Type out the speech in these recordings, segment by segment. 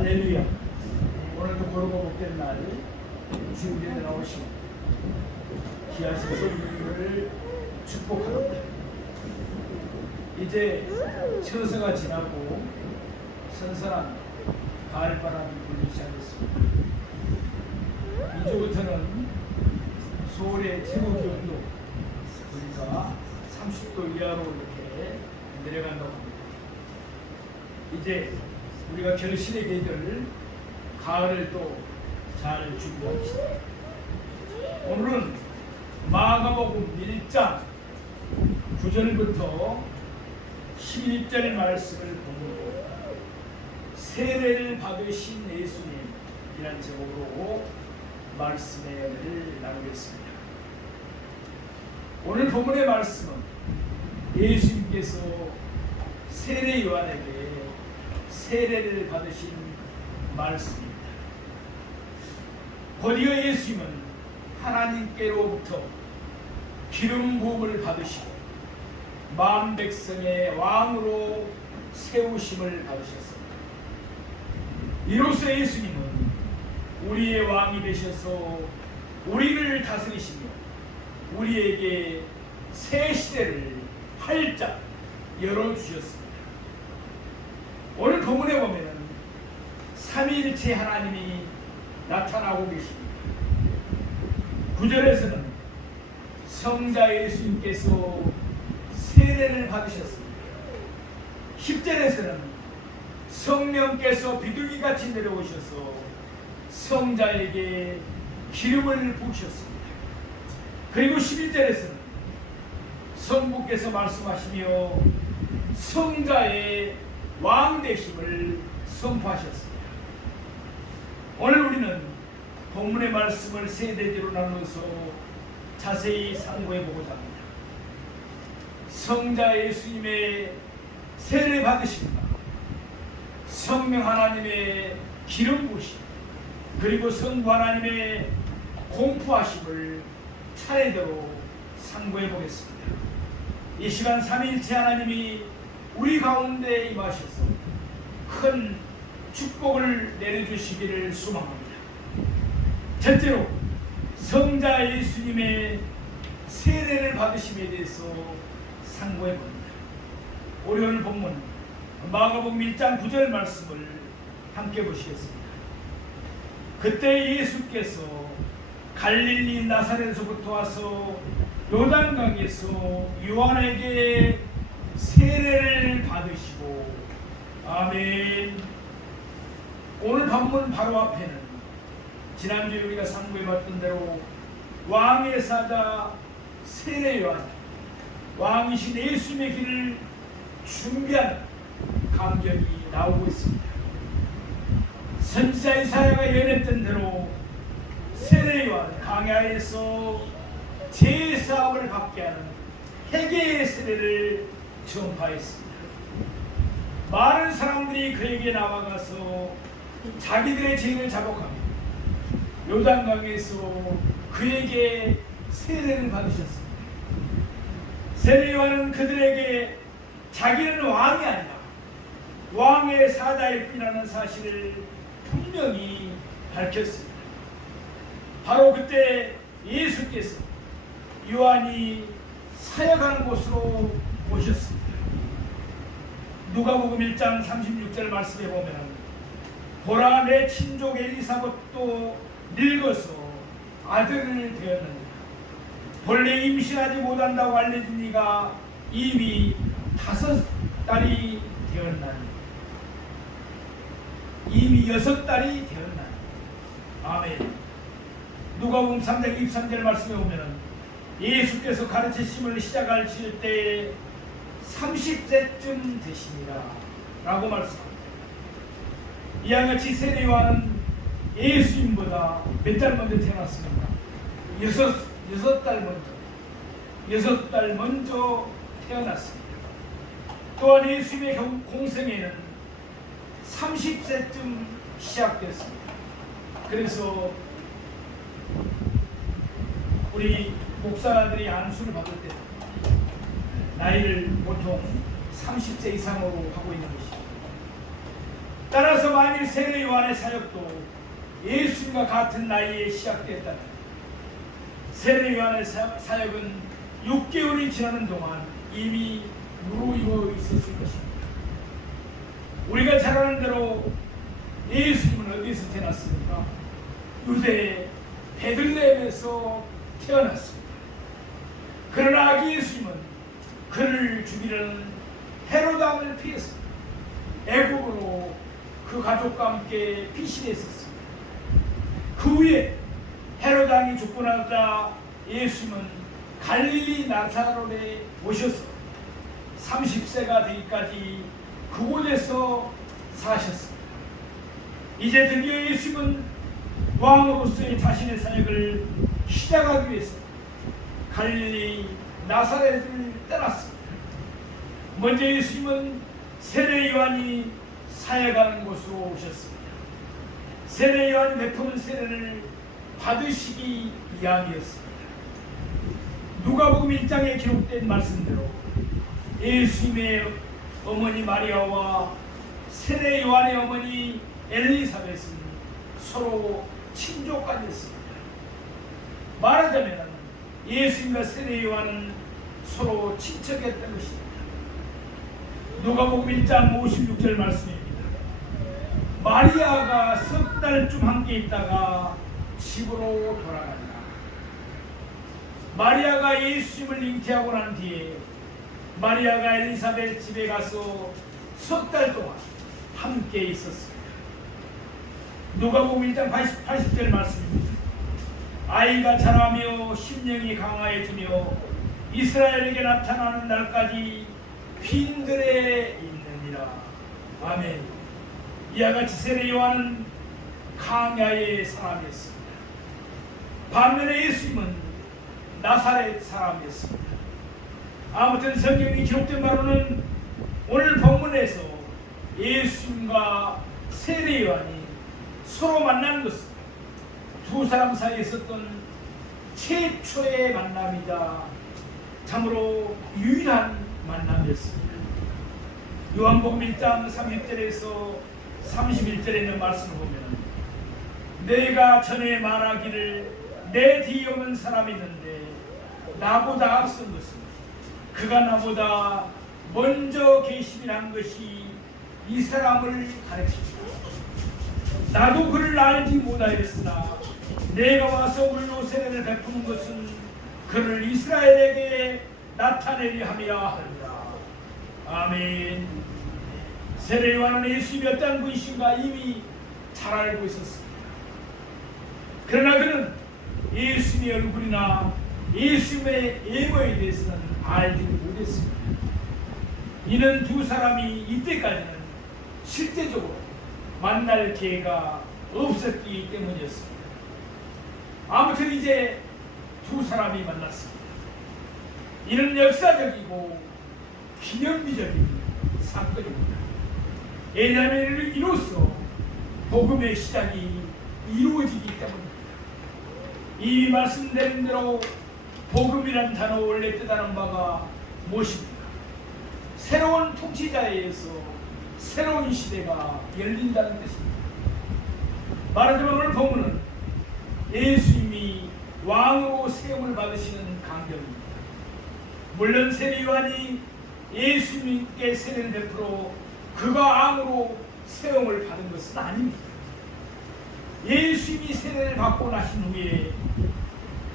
할렐루야. 오늘도 고르고 복된 날 주님께 나오신 귀하신 성령님을 축복합니다. 이제 처서가 지나고 선선한 가을바람이 불기 시작했습니다. 2주부터는 서울의 최고 기온도 우리가 30도 이하로 이렇게 내려간다고 합니다. 이제 우리가 결실의 계절 가을을 또 잘 준비합시다. 오늘은 마가복음 1장 9절부터 11절 말씀을 보고 세례를 받으신 예수님이란 제목으로 말씀의 은혜를 나누겠습니다. 오늘 본문의 말씀은 예수님께서 세례 요한에게 세례를 받으신 말씀입니다. 곧이어 예수님은 하나님께로부터 기름 부음을 받으시고 만 백성의 왕으로 세우심을 받으셨습니다. 이로써 예수님은 우리의 왕이 되셔서 우리를 다스리시며 우리에게 새 시대를 활짝 열어주셨습니다. 오늘 본문에 보면 삼위일체 하나님이 나타나고 계십니다. 9절에서는 성자 예수님께서 세례를 받으셨습니다. 10절에서는 성령께서 비둘기같이 내려오셔서 성자에게 기름을 부으셨습니다. 그리고 11절에서는 성부께서 말씀하시며 성자의 왕되심을 선포하셨습니다. 오늘 우리는 본문의 말씀을 세 대지로 나누어서 자세히 상고해 보고자 합니다. 성자 예수님의 세례 받으심과 성령 하나님의 기름 부으심 그리고 성부 하나님의 공포하심을 차례대로 상고해 보겠습니다. 이 시간 삼위일체 하나님이 우리 가운데 임하셔서 큰 축복을 내려주시기를 소망합니다. 첫째로 성자 예수님의 세례를 받으심에 대해서 상고해 봅니다. 우리 오늘 본문 마가복음 1장 9절 말씀을 함께 보시겠습니다. 그때 예수께서 갈릴리 나사렛에서부터 와서 요단강에서 요한에게 세례를 받으시고 아멘. 오늘 본문 바로 앞에는 지난주에 우리가 상고해봤던 대로 왕의 사자 세례 요한, 왕이신 예수님의 길을 준비하는 감격이 나오고 있습니다. 선지자 이사야가 예언했던 대로 세례 요한 광야에서 제사함을 받게 하는 회개의 세례를 전파했습니다. 많은 사람들이 그에게 나와가서 자기들의 죄를 자복하며 요단강에서 그에게 세례를 받으셨습니다. 세례 요한은 그들에게 자기는 왕이 아니라 왕의 사자일 뿐이라는 사실을 분명히 밝혔습니다. 바로 그때 예수께서 요한이 사역하는 곳으로 오셨습니다. 누가복음 1장 36절 말씀에 보면 보라 내 친족 엘리사벳도 늙어서 아들을 되었느니라. 본래 임신하지 못한다고 알려진 이가 이미 5달이 되었나니 이미 6달이 되었나니 아멘. 누가복음 3장 23절 말씀에 보면 예수께서 가르치심을 시작할 때 30세쯤 되시니라 라고 말씀합니다. 이와 같이 세례 요한은 예수님보다 몇 달 먼저 태어났습니다. 6달 먼저 태어났습니다. 또한 예수님의 공생애는 30세쯤 시작됐습니다. 그래서 우리 목사들이 안수를 받을 때 나이를 보통 30세 이상으로 하고 있는 것이죠. 따라서 만일 세례 요한의 사역도 예수님과 같은 나이에 시작됐다면 세례 요한의 사역은 6개월이 지나는 동안 이미 무르익어 있었을 것입니다. 우리가 잘 아는 대로 예수님은 어디에서 태어났습니까? 유대 베들레헴에서 태어났습니다. 그러나 아기 예수님은 그를 죽이려는 헤롯 왕을 피해서 애국으로 그 가족과 함께 피신했었습니다. 그 후에 헤롯 왕이 죽고 나자 예수님은 갈릴리 나사롯에 오셔서 30세가 되기까지 그곳에서 사셨습니다. 이제 드디어 예수님은 왕으로서의 자신의 사역을 시작하기 위해서 갈릴리 나사렛을 떠났습니다. 먼저 예수님은 세례 요한이 사역하는 곳으로 오셨습니다. 세례 요한이 베푸는 세례를 받으시기 위함이었습니다. 누가복음 1장에 기록된 말씀대로 예수님의 어머니 마리아와 세례 요한의 어머니 엘리사벳은 서로 친족간이었습니다. 말하자면 예수님과 세례 요한은 서로 친척이었던 것입니다. 누가복음 1장 56절 말씀입니다. 마리아가 석 달쯤 함께 있다가 집으로 돌아간다. 마리아가 예수님을 잉태하고 난 뒤에 마리아가 엘리사벳 집에 가서 석 달 동안 함께 있었습니다. 누가복음 1장 80절 말씀입니다. 아이가 자라며 심령이 강화해지며 이스라엘에게 나타나는 날까지 빈들에 있느니라. 아멘. 이와 같이 세례 요한은 강야의 사람이었습니다. 반면에 예수님은 나사렛 사람이었습니다. 아무튼 성경이 기록된 바로는 오늘 본문에서 예수님과 세례 요한이 서로 만난 것은 두 사람 사이에 있었던 최초의 만남이자 참으로 유일한 만남이었습니다. 요한복음 1장 30절에서 31절에 있는 말씀을 보면 내가 전에 말하기를 내 뒤에 오는 사람이 있는데 나보다 앞선 것은 그가 나보다 먼저 계시리라는 것이 이 사람을 가르칩니다. 나도 그를 알지 못하였으나 내가 와서 물로 세례를 베푸는 것은 그를 이스라엘에게 나타내리 함이라 하리라. 아멘. 세례 요한은 예수님이 어떤 분이신가 이미 잘 알고 있었습니다. 그러나 그는 예수님의 얼굴이나 예수님의 예모에 대해서는 알지 못했습니다. 이는 두 사람이 이때까지는 실제적으로 만날 기회가 없었기 때문이었습니다. 아무튼 이제 두 사람이 만났습니다. 이는 역사적이고 기념비적인 사건입니다. 왜냐하면 이로써 복음의 시작이 이루어지기 때문입니다. 이 말씀드린 대로 복음이란 단어 원래 뜻하는 바가 무엇입니까? 새로운 통치자에 의해서 새로운 시대가 열린다는 뜻입니다. 말하자면 오늘 본문은 예수님이 왕으로 세움을 받으시는 강경입니다. 물론 세례 요한이 예수님께 세례를 베풀어 그가 왕으로 세움을 받은 것은 아닙니다. 예수님이 세례를 받고 나신 후에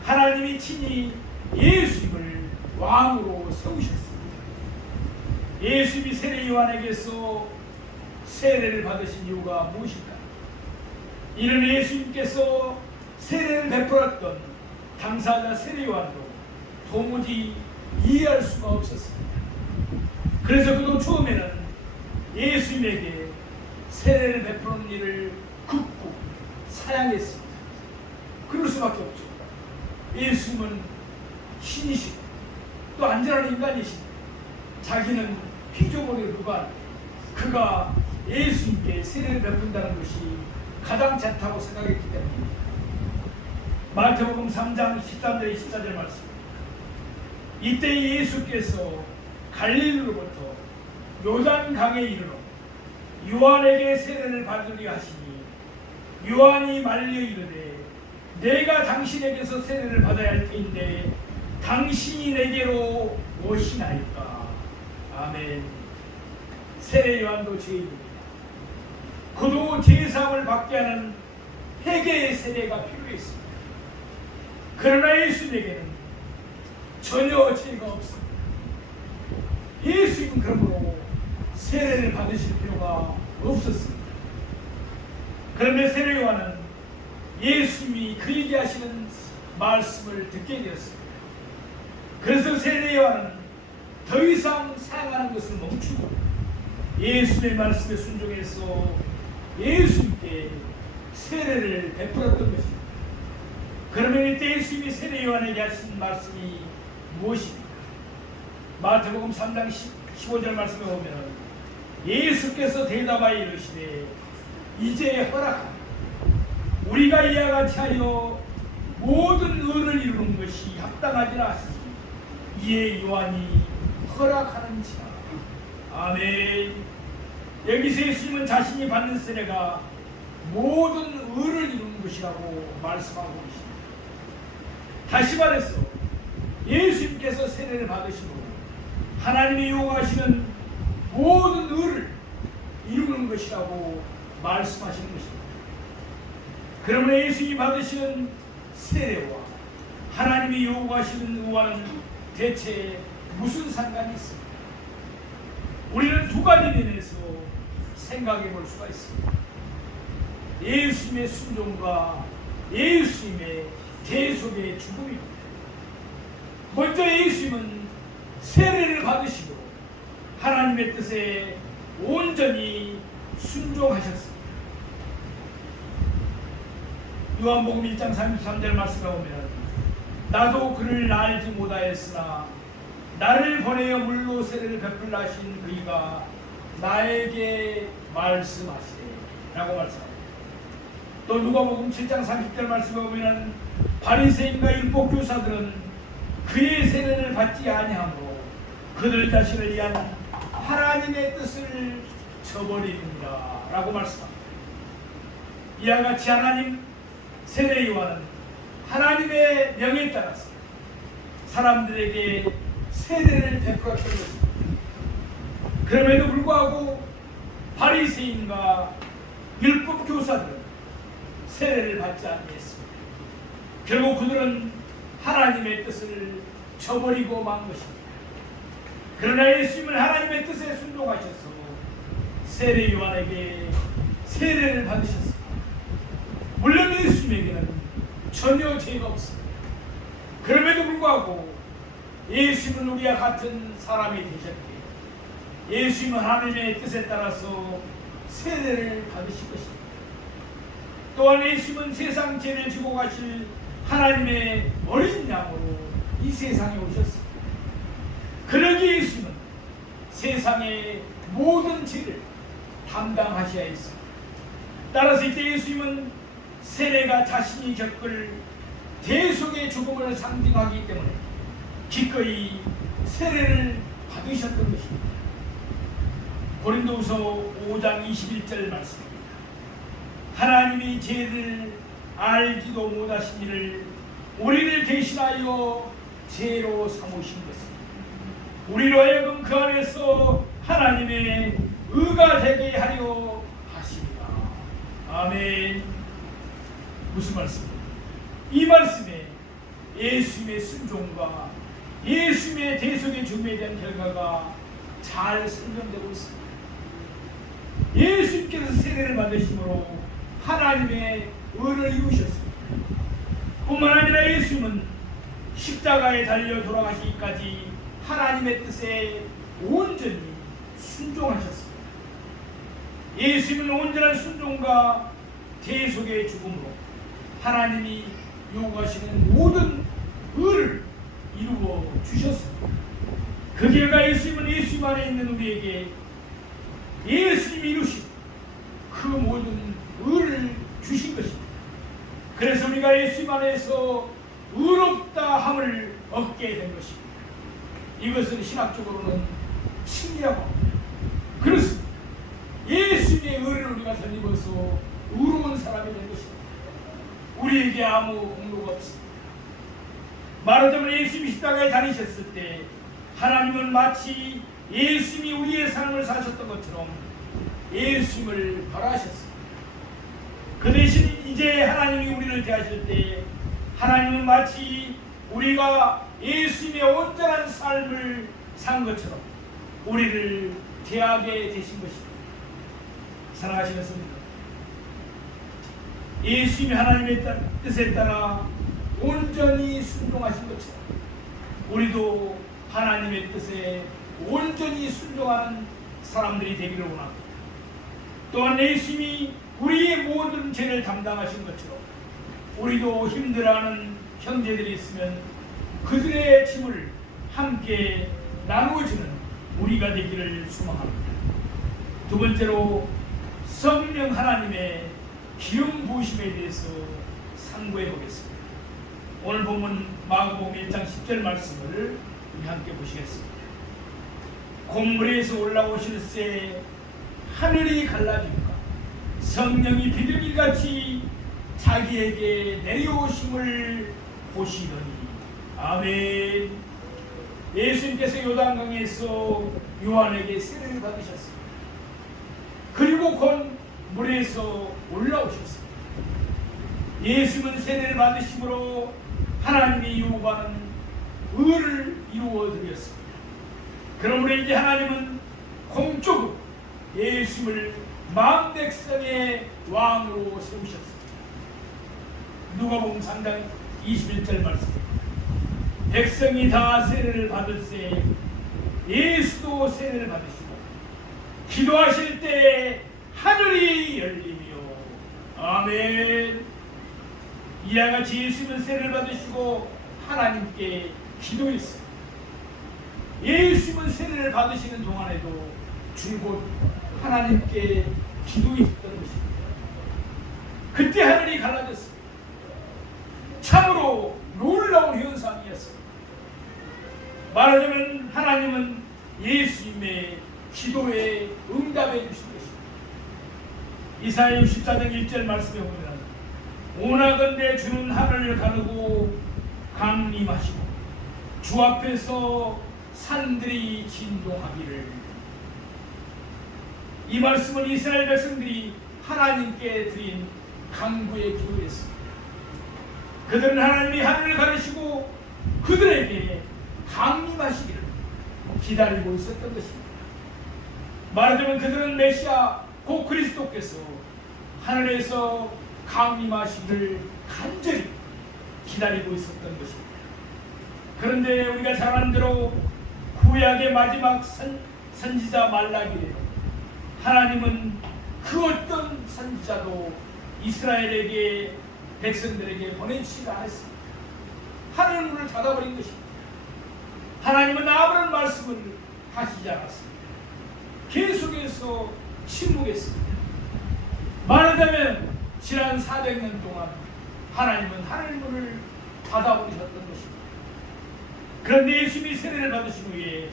하나님이 친히 예수님을 왕으로 세우셨습니다. 예수님이 세례 요한에게서 세례를 받으신 이유가 무엇일까? 이는 예수님께서 세례를 베풀었던 당사자 세례 요한도 도무지 이해할 수가 없었습니다. 그래서 그도 처음에는 예수님에게 세례를 베푸는 일을 극구 사양했습니다. 그럴 수밖에 없죠. 예수님은 신이시고 또 안전한 인간이시고 자기는 피조물에 불과한 그가 예수님께 세례를 베푼다는 것이 가당치 않다고 생각했기 때문입니다. 마태복음 3장 13절 14절 말씀. 이때 예수께서 갈릴리로부터 요단강에 이르러 요한에게 세례를 받으려 하시니 요한이 말려 이르되 내가 당신에게서 세례를 받아야 할 터인데 당신이 내게로 오시나이까. 아멘. 세례 요한도 죄인입니다. 그도 제사함을 받게 하는 회개의 세례가 필요했습니다. 그러나 예수님에게는 전혀 죄가 없습니다. 예수님은 그러므로 세례를 받으실 필요가 없었습니다. 그런데 세례 요한은 예수님이 그에게 하시는 말씀을 듣게 되었습니다. 그래서 세례 요한은 더 이상 사용하는 것을 멈추고 예수님의 말씀에 순종해서 예수님께 세례를 베풀었던 것입니다. 그러면 이때 예수님이 세례 요한에게 하신 말씀이 무엇입니까? 마태복음 3장 15절 말씀에 보면 예수께서 대답하여 이르시되 이제 허락하라. 우리가 이와 같이 하여 모든 의를 이루는 것이 합당하지라 하시니 이에 요한이 허락하는지라. 아멘. 여기서 예수님은 자신이 받는 세례가 모든 의를 이루는 것이라고 말씀하고 계십니다. 다시 말해서 예수님께서 세례를 받으시고 하나님이 요구하시는 모든 의를 이루는 것이라고 말씀하시는 것입니다. 그러면 예수님이 받으시는 세례와 하나님이 요구하시는 의와는 대체 무슨 상관이 있습니까? 우리는 두 가지 면에서 생각해 볼 수가 있습니다. 예수님의 순종과 예수님의 대속의 죽음입니다. 먼저 예수님은 세례를 받으시고 하나님의 뜻에 온전히 순종하셨습니다. 요한복음 1장 33절 말씀에 보면 나도 그를 알지 못하였으나 나를 보내어 물로 세례를 베풀라 하신 그이가 나에게 말씀하시되 라고 말씀합니다. 또 누가복음 7장 30절 말씀에 보면 바리새인과 율법교사들은 그의 세례를 받지 아니하므로 그들 자신을 위한 하나님의 뜻을 저버리느니라 라고 말씀합니다. 이와 같이 하나님 세례 요한은 하나님의 명에 따라서 사람들에게 세례를 베풀었던 것입니다. 그럼에도 불구하고 바리새인과 율법교사들은 세례를 받지 않았습니다. 결국 그들은 하나님의 뜻을 저버리고 만 것입니다. 그러나 예수님은 하나님의 뜻에 순종하셔서 세례 요한에게 세례를 받으셨습니다. 물론 예수님에게는 전혀 죄가 없습니다. 그럼에도 불구하고 예수님은 우리와 같은 사람이 되셨기에 예수님은 하나님의 뜻에 따라서 세례를 받으실 것입니다. 또한 예수님은 세상 죄를 지고 가실 하나님의 어린 양으로 이 세상에 오셨습니다. 그러기에 예수님은 세상의 모든 죄를 담당하셔야 했습니다. 따라서 이때 예수님은 세례가 자신이 겪을 대속의 죽음을 상징하기 때문에 기꺼이 세례를 받으셨던 것입니다. 고린도후서 5장 21절 말씀입니다. 하나님이 죄를 알지도 못하신 이를 우리를 대신하여 죄로 삼으신 것은 우리로 하여금 그 안에서 하나님의 의가 되게 하려 하십니다. 아멘. 무슨 말씀입니까? 이 말씀에 예수님의 순종과 예수님의 대속의 죽음에 대한 결과가 잘 설명되고 있습니다. 예수님께서 세례를 받으심으로 하나님의 의를 이루셨습니다. 뿐만 아니라 예수님은 십자가에 달려 돌아가시기까지 하나님의 뜻에 온전히 순종하셨습니다. 예수님은 온전한 순종과 대속의 죽음으로 하나님이 요구하시는 모든 의를 이루어 주셨습니다. 그 결과 예수님은 예수님 안에 있는 우리에게 예수님이 이루신 그 모든 의를 주신 것입니다. 그래서 우리가 예수님 안에서 의롭다 함을 얻게 된 것입니다. 이것은 신학적으로는 칭의라고 합니다. 그렇습니다. 예수님이 편입어서 의로운 사람이 된 것입니다. 우리에게 아무 공로가 없습니다. 말하자면 예수님이 십자가에 다니셨을 때 하나님은 마치 예수님이 우리의 삶을 사셨던 것처럼 예수님을 바라셨습니다. 그 대신 이제 하나님이 우리를 대하실 때 하나님은 마치 우리가 예수님의 온전한 삶을 산 것처럼 우리를 대하게 되신 것입니다. 사랑하시는 성도, 예수님이 하나님의 뜻에 따라 온전히 순종하신 것처럼 우리도 하나님의 뜻에 온전히 순종하는 사람들이 되기를 원합니다. 또한 예수님이 우리의 모든 죄를 담당하신 것처럼 우리도 힘들어하는 형제들이 있으면 그들의 짐을 함께 나누어주는 우리가 되기를 소망합니다. 두 번째로 성령 하나님의 기름 부으심에 대해서 상고해 보겠습니다. 오늘 본문 마가복음 1장 10절 말씀을 우리 함께 보시겠습니다. 곤물에서 올라오실새 하늘이 갈라지니까 성령이 비둘기같이 자기에게 내려오심을 보시더니 아멘. 예수님께서 요단강에서 요한에게 세례를 받으셨습니다. 그리고 곧 물에서 올라오셨습니다. 예수님은 세례를 받으심으로 하나님이 요구하는 의를 이루어 드렸습니다. 그러므로 이제 하나님은 공적으로 예수님을 만 백성의 왕으로 세우셨습니다. 누가복음 3장 21절 말씀. 백성이 다 세례를 받을새 예수도 세례를 받으시고 기도하실 때 하늘이 열리며 아멘. 이와 같이 예수님은 세례를 받으시고 하나님께 기도했습니다. 예수님은 세례를 받으시는 동안에도 줄곧 하나님께 기도했던 것입니다. 그때 하늘이 갈라졌습니다. 참으로 놀라운 현상이었습니다. 말하자면 하나님은 예수님의 기도에 응답해 주신 것입니다. 이사야 64장 1절 말씀에 보면 오나건대 주는 하늘을 가르고 강림하시고 주 앞에서 산들이 진동하기를. 이 말씀은 이스라엘 백성들이 하나님께 드린 간구의 기도였습니다. 그들은 하나님이 하늘을 가르시고 그들에게 강림하시기를 기다리고 있었던 것입니다. 말하자면 그들은 메시아 곧 그리스도께서 하늘에서 강림하시기를 간절히 기다리고 있었던 것입니다. 그런데 우리가 잘 아는 대로 구약의 마지막 선지자 말라기에 하나님은 그 어떤 선지자도 이스라엘에게 백성들에게 보내주지 않았습니다. 하늘 문을 닫아버린 것입니다. 하나님은 아무런 말씀을 하시지 않았습니다. 계속해서 침묵했습니다. 말하자면 지난 400년 동안 하나님은 하늘 문을 닫아버리셨던 것입니다. 그런데 예수님이 세례를 받으신 후에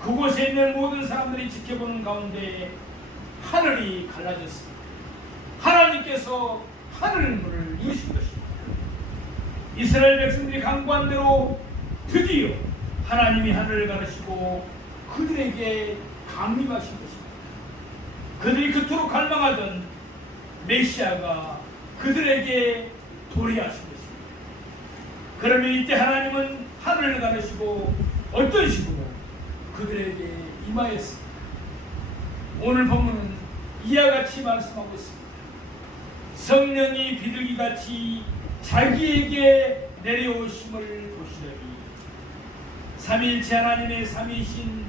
그곳에 있는 모든 사람들이 지켜보는 가운데 하늘이 갈라졌습니다. 하나님께서 하늘문을 여신 것입니다. 이스라엘 백성들이 간구한 대로 드디어 하나님이 하늘을 가르시고 그들에게 강림하신 것입니다. 그들이 그토록 갈망하던 메시아가 그들에게 도래하신 것입니다. 그러면 이때 하나님은 하늘을 가르시고 어떤 식으로 그들에게 임하였습니다. 오늘 본문은 이와 같이 말씀하고 있습니다. 성령이 비둘기같이 자기에게 내려오심을 보시더니 삼위일체 하나님의 삼위이신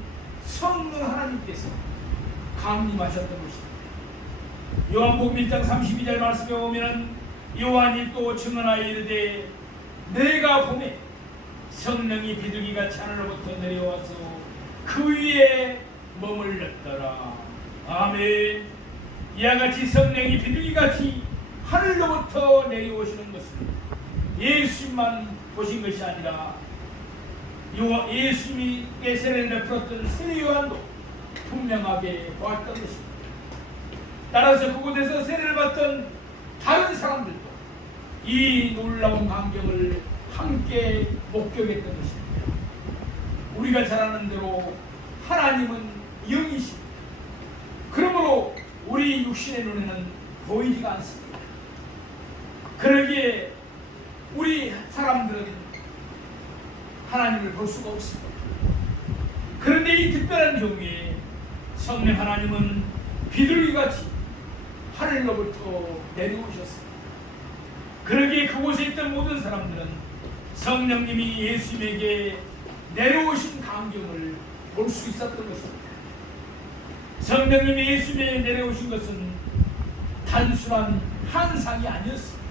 성령 하나님께서 강림하셨던 것입니다. 요한복음 1장 32절 말씀에 보면 요한이 또 증언하여 이르되 내가 보매 성령이 비둘기같이 하늘로부터 내려와서 그 위에 머물렀더라. 아멘. 이와 같이 성령이 비둘기같이 하늘로부터 내려오시는 것은 예수님만 보신 것이 아니라 예수님께 세례를 베풀었던 세례 요한도 분명하게 보았던 것입니다. 따라서 그곳에서 세례를 받던 다른 사람들도 이 놀라운 광경을 함께 목격했던 것입니다. 우리가 잘 아는 대로 하나님은 영이십니다. 그러므로 우리 육신의 눈에는 보이지가 않습니다. 그러기에 우리 사람들은 하나님을 볼 수가 없습니다. 그런데 이 특별한 경우에 성령 하나님은 비둘기같이 하늘로부터 내려오셨습니다. 그러기에 그곳에 있던 모든 사람들은 성령님이 예수님에게 내려오신 광경을 볼 수 있었던 것입니다. 성령님이 예수님에게 내려오신 것은 단순한 환상이 아니었습니다.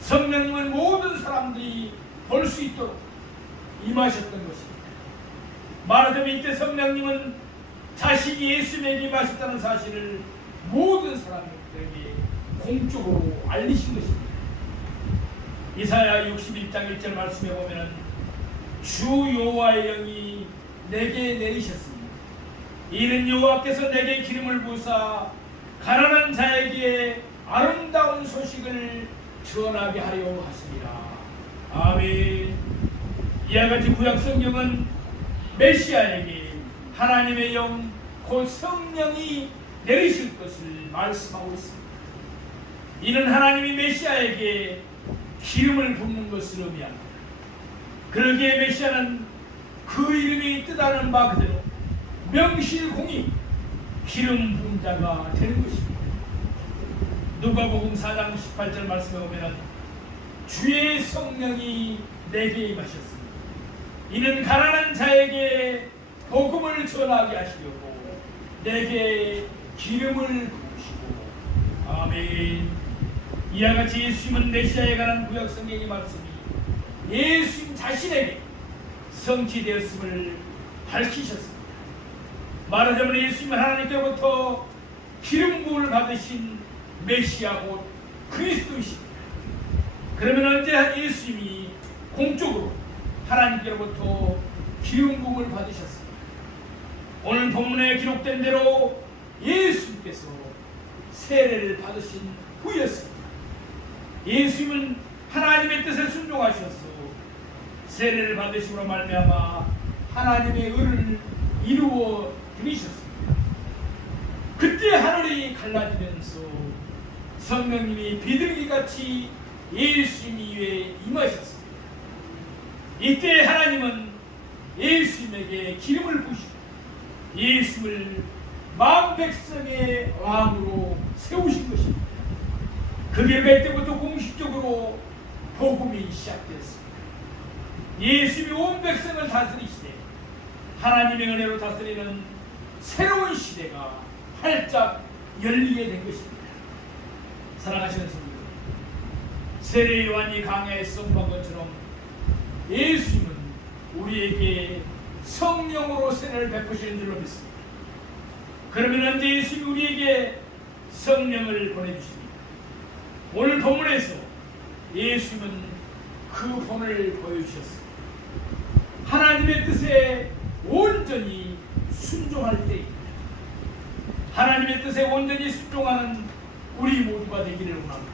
성령님은 모든 사람들이 볼 수 있도록 임하셨던 것입니다. 말하자면 이때 성령님은 자신이 예수님에게 임하셨다는 사실을 모든 사람들에게 공적으로 알리신 것입니다. 이사야 61장 1절 말씀에 보면 주 여호와의 영이 내게 내리셨습니다. 이는 여호와께서 내게 기름을 부으사 가난한 자에게 아름다운 소식을 전하게 하려 하시니라. 아멘. 이와 같이 구약 성경은 메시아에게 하나님의 영 곧 성령이 내리실 것을 말씀하고 있습니다. 이는 하나님이 메시아에게 기름을 붓는 것을 의미합니다. 그러기에 메시아는 그 이름이 뜻하는 바 그대로 명실공히 기름 부은 자가 되는 것입니다. 누가복음 4장 18절 말씀에 보면 주의 성령이 내게 임하셨습니다. 이는 가난한 자에게 복음을 전하게 하시려고 내게 기름을 부으시고. 아멘. 이와 같이 예수님은 메시아에 관한 구약 성경의 말씀이 예수님 자신에게 성취되었음을 밝히셨습니다. 말하자면 예수님은 하나님께로부터 기름 부음을 받으신 메시아 곧 그리스도이십니다. 그러면 언제 예수님이 공적으로 하나님께로부터 기름 부음을 받으셨습니다. 오늘 본문에 기록된 대로 예수님께서 세례를 받으신 후였습니다. 예수님은 하나님의 뜻에 순종하셔서 세례를 받으심으로 말미암아 하나님의 의를 이루어 드리셨습니다. 그때 하늘이 갈라지면서 성령님이 비둘기같이 예수님 위에 임하셨습니다. 이때 하나님은 예수님에게 기름을 부으시고 예수님을 만 백성의 왕으로 세우신 것입니다. 그게 그때부터 공식적으로 복음이 시작되었습니다. 예수님이 온 백성을 다스리시되 하나님의 은혜로 다스리는 새로운 시대가 활짝 열리게 된 것입니다. 사랑하시는 성도, 세례 요한이 강야에 선포한 것처럼 예수님은 우리에게 성령으로 세례를 베푸시는 줄로 믿습니다. 그러면 언제 예수님이 우리에게 성령을 보내주십니까? 오늘 본문에서 예수님은 그 본을 보여주셨습니다. 하나님의 뜻에 온전히 순종할 때입니다. 하나님의 뜻에 온전히 순종하는 우리 모두가 되기를 원합니다.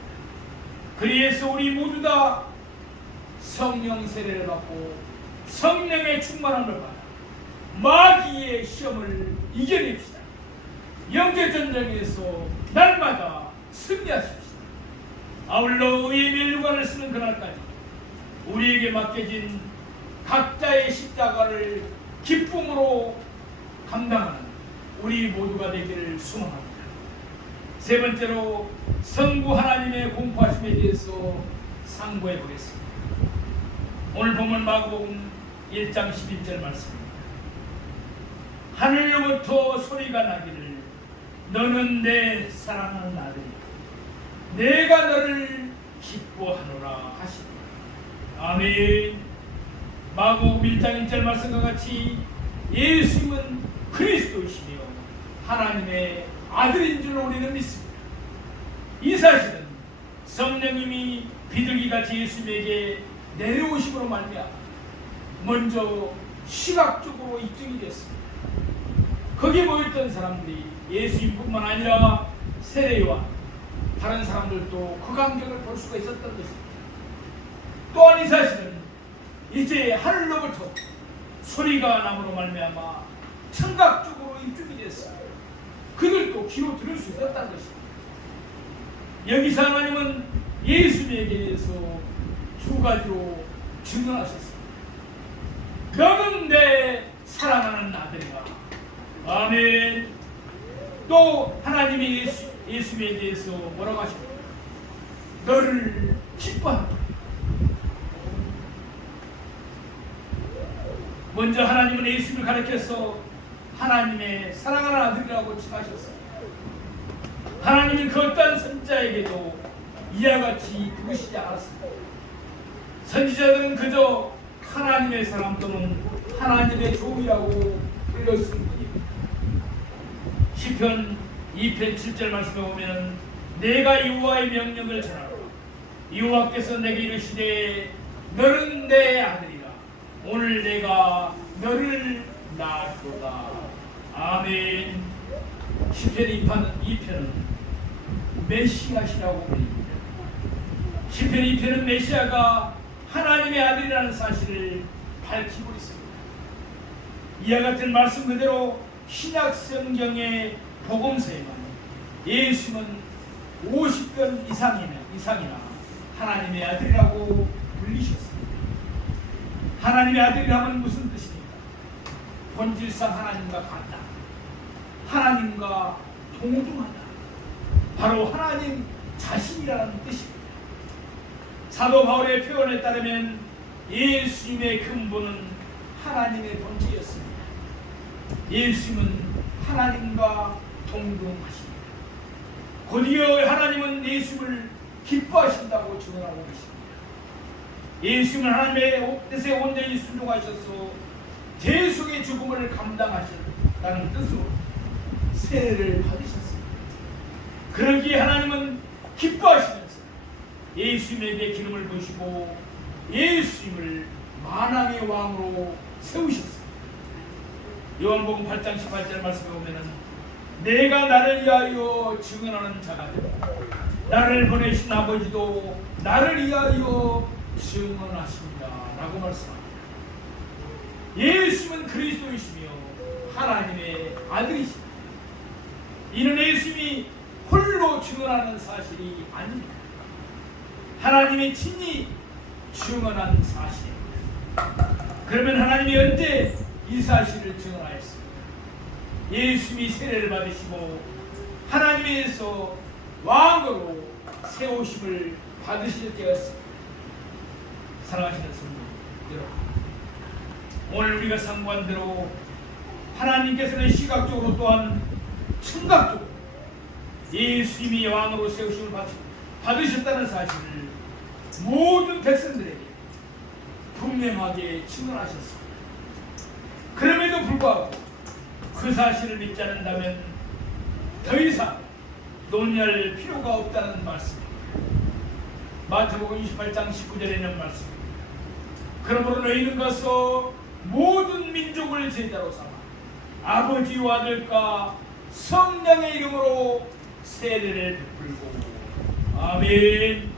그래서 우리 모두 다 성령 세례를 받고 성령의 충만함을 받아 마귀의 시험을 이겨냅시다. 영적 전쟁에서 날마다 승리하십시다. 아울러 의의 멸류관을 쓰는 그날까지 우리에게 맡겨진 각자의 십자가를 기쁨으로 감당하는 우리 모두가 되기를 소망합니다. 세 번째로 성부 하나님의 공포하심에 대해서 상고해 보겠습니다. 오늘 본문 마가복음 1장 11절 말씀입니다. 하늘로부터 소리가 나기를 너는 내 사랑하는 아들이야 내가 너를 기뻐하노라 하시니라. 아멘. 마가복음 1장 1절 말씀과 같이 예수님은 그리스도이시며 하나님의 아들인 줄 우리는 믿습니다. 이 사실은 성령님이 비둘기같이 예수님에게 내려오심으로 말미암아 먼저 시각적으로 입증이 됐습니다. 거기에 모였던 사람들이 예수님뿐만 아니라 세례요한 다른 사람들도 그 감격을 볼 수가 있었던 것입니다. 또한 이 사실은 이제 하늘로부터 소리가 남으로 말미암아 청각 쪽으로 입증이 됐어요. 그들도 귀로 들을 수 있었다는 것입니다. 여기서 하나님은 예수님에 대해서 두 가지로 증언하셨습니다. 너는 내 사랑하는 아들이다. 아멘. 또 하나님이 예수님에 대해서 뭐라고 하십니까? 너를 기뻐한다. 먼저 하나님은 예수님을 가리켜서 하나님의 사랑하는 아들이라고 칭하셨어요. 하나님은 그 어떤 선지자에게도 이와 같이 부르시지 않았습니다. 선지자들은 그저 하나님의 사람 또는 하나님의 종이라고 불렀을 뿐입니다. 시편 2편 7절 말씀에 보면 내가 여호와의 명령을 전하라. 여호와께서 내게 이르시되 너는 내 아들이라. 오늘 내가 너를 낳았도다. 아멘. 시편 2편은 메시아시라고 불립니다. 시편 2편은 메시아가 하나님의 아들이라는 사실을 밝히고 있습니다. 이와 같은 말씀 그대로 신약 성경의 복음서에만 예수는 50번 이상이나 하나님의 아들이라고 불리셨습니다. 하나님의 아들이라면 무슨 뜻입니까? 본질상 하나님과 같다. 하나님과 동등하다. 바로 하나님 자신이라는 뜻입니다. 사도 바울의 표현에 따르면 예수님의 근본은 하나님의 본체였습니다. 예수님은 하나님과 동등하십니다. 곧이어 하나님은 예수님을 기뻐하신다고 증언하고 계십니다. 예수님은 하나님의 뜻에 온전히 순종하셔서 대속의 죽음을 감당하셨다는 뜻으로 세례를 받으셨습니다. 그러기에 하나님은 기뻐하시면서 예수님에게 기름을 부으시고 예수님을 만왕의 왕으로 세우셨습니다. 요한복음 8장 18절 말씀에 보면은 내가 나를 위하여 증언하는 자가 되고 나를 보내신 아버지도 나를 위하여 증언하십니다 라고 말씀합니다. 예수님은 그리스도이시며 하나님의 아들이십니다. 이는 예수님이 홀로 증언하는 사실이 아닙니다. 하나님이 친히 증언한 사실입니다. 그러면 하나님이 언제 이 사실을 증언하였습니까? 예수님이 세례를 받으시고 하나님에서 왕으로 세우심을 받으실 때였습니다. 사랑하시는 성도 여러분, 오늘 우리가 상고한 대로 하나님께서는 시각적으로 또한 청각적으로 예수님이 왕으로 세우심을 받으셨다는 사실을 모든 백성들에게 분명하게 증언하셨습니다. 그럼에도 불구하고 그 사실을 믿지 않는다면 더 이상 논의할 필요가 없다는 말씀입니다. 마태복음 28장 19절에 있는 말씀입니다. 그러므로 너희는 가서 모든 민족을 제자로 삼아 아버지와 아들과 성령의 이름으로 세례를 베풀고. 아멘.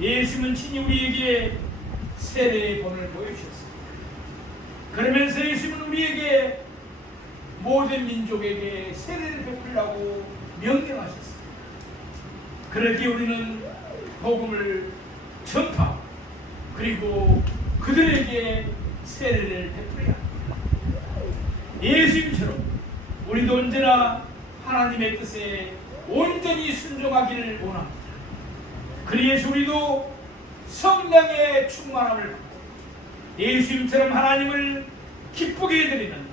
예수님은 친히 우리에게 세례의 본을 보여주셨습니다. 그러면서 예수님은 우리에게 모든 민족에게 세례를 베풀라고 명령하셨습니다. 그렇게 우리는 복음을 전파하고 그리고 그들에게 세례를 베풀어야 합니다. 예수님처럼 우리도 언제나 하나님의 뜻에 온전히 순종하기를 원합니다. 그리해서 우리도 성령의 충만함을 받고 예수님처럼 하나님을 기쁘게 해드리는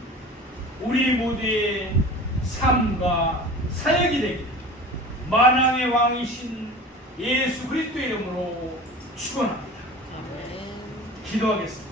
우리 모두의 삶과 사역이 되기를 만왕의 왕이신 예수 그리스도의 이름으로 축원합니다. 기도하겠습니다.